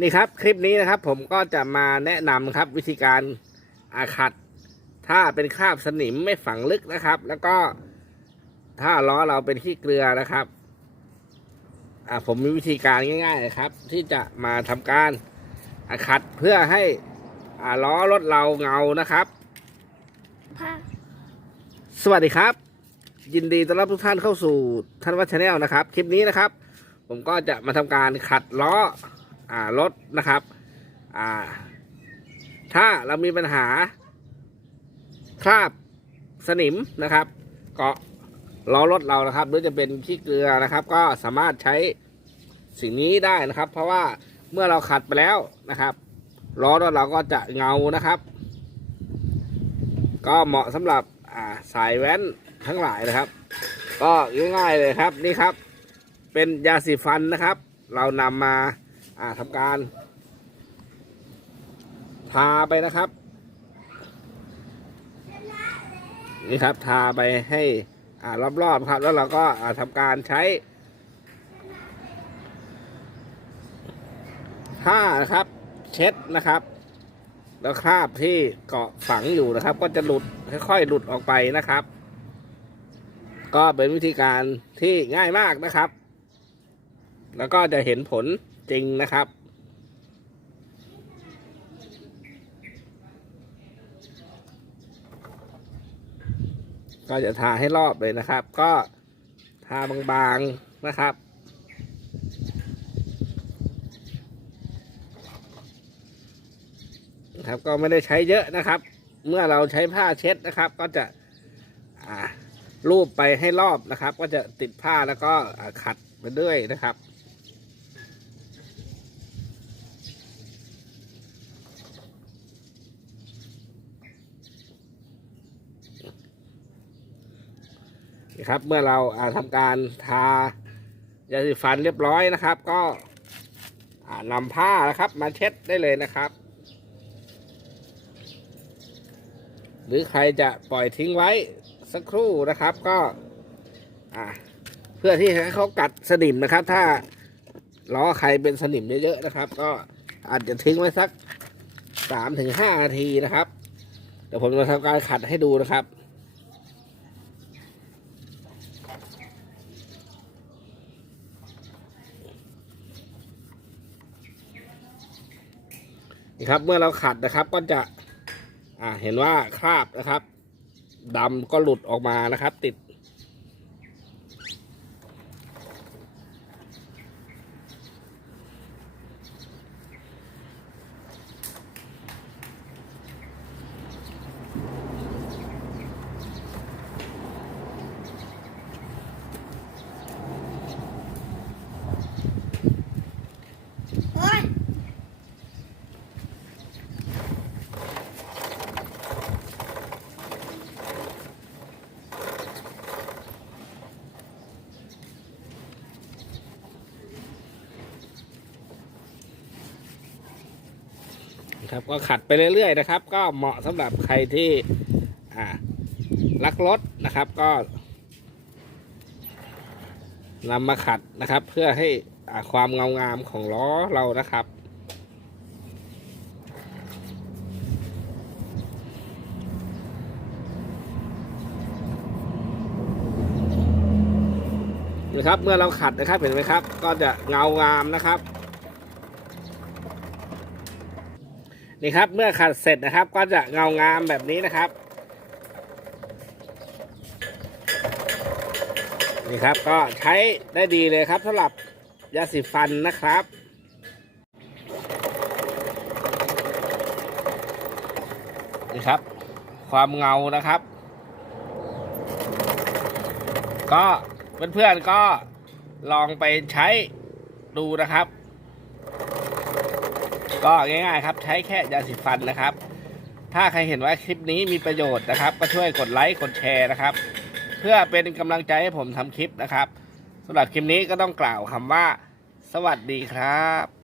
นี่ครับคลิปนี้นะครับผมก็จะมาแนะนำครับวิธีการอาขัด ถ้าเป็นคราบสนิมไม่ฝังลึกนะครับ แล้วก็ถ้าล้อเราเป็นขี้เกลือนะครับอ่าผมมีวิธีการง่ายๆนะครับ ที่จะมาทำการอาขัดเพื่อให้อ่าล้อรถเราเงานะครับผ้าสวัสดีครับ ยินดีต้อนรับทุกท่านเข้าสู่ท่านวัชแนลนะครับ คลิปนี้นะครับ ผมก็จะมาทำการขัดล้ออ่า รถนะครับถ้าเรามีปัญหาคราบสนิมนะครับ เกาะล้อรถเรานะครับ หรือจะเป็นขี้เกลือนะครับ ก็สามารถใช้สิ่งนี้ได้นะครับ เพราะว่าเมื่อเราขัดไปแล้วนะครับล้อรถเราก็จะเงานะครับ ก็เหมาะสำหรับสายแว้นทั้งหลายนะครับ ก็ง่ายๆเลยครับนี่ครับ เป็นยาสีฟันนะครับ เรานำมา อ่าทำการ ทาไปนะครับ นี่ครับทาไปให้อ่ารอบๆครับ แล้วเราก็อ่าทำการใช้ผ้านะครับ เช็ดนะครับ แล้วคราบที่เกาะฝังอยู่นะครับ ก็จะหลุดค่อยๆหลุดออกไปนะครับ ก็เป็นวิธีการที่ง่ายมากนะครับ แล้วก็จะเห็นผลจริงนะครับ ก็จะทาให้รอบเลยนะครับ ก็ทาบางๆนะครับครับก็ไม่ได้ใช้เยอะนะครับ เมื่อเราใช้ผ้าเช็ดนะครับ ก็จะรูปไปให้รอบนะครับ ก็จะติดผ้าแล้วก็ขัดไปด้วยนะครับ นี่ครับเมื่อเราอ่าทำการทายาสีฟันเรียบร้อยนะครับ ก็อ่านำผ้านะครับมาเช็ดได้เลยนะครับ หรือใครจะปล่อยทิ้งไว้สักครู่นะครับก็เพื่อที่ให้เขากัดสนิมนะครับ ถ้าล้อใครเป็นสนิมเยอะๆนะครับ ก็อาจจะทิ้งไว้สักสามถึงห้านาทีนะครับ เดี๋ยวผมจะทำการขัดให้ดูนะครับ นี่ครับ เมื่อเราขัดนะครับก็จะอ่าเห็นว่าคราบนะครับดำก็หลุดออกมานะครับ ติด นะครับ ก็ขัดไปเรื่อยๆนะครับ ก็เหมาะสำหรับใครที่อ่ารักรถนะครับ ก็นำมาขัดนะครับ เพื่อให้ความเงางามของล้อเรานะครับนะครับเมื่อเราขัดนะครับเห็นไหมครับ ก็จะเงางามนะครับ นี่ครับเมื่อขัดเสร็จนะครับ ก็จะเงางามแบบนี้นะครับ นี่ครับก็ใช้ได้ดีเลยครับสำหรับยาสีฟันนะครับนี่ครับ ความเงานะครับ ก็เพื่อนๆก็ลองไปใช้ดูนะครับ ก็ง่ายๆครับใช้แค่ยาสีฟันนะครับ ถ้าใครเห็นว่าคลิปนี้มีประโยชน์นะครับ ก็ช่วยกดไลค์กดแชร์นะครับ เพื่อเป็นกำลังใจให้ผมทำคลิปนะครับสำหรับคลิปนี้ก็ต้องกล่าวคำว่า สวัสดีครับ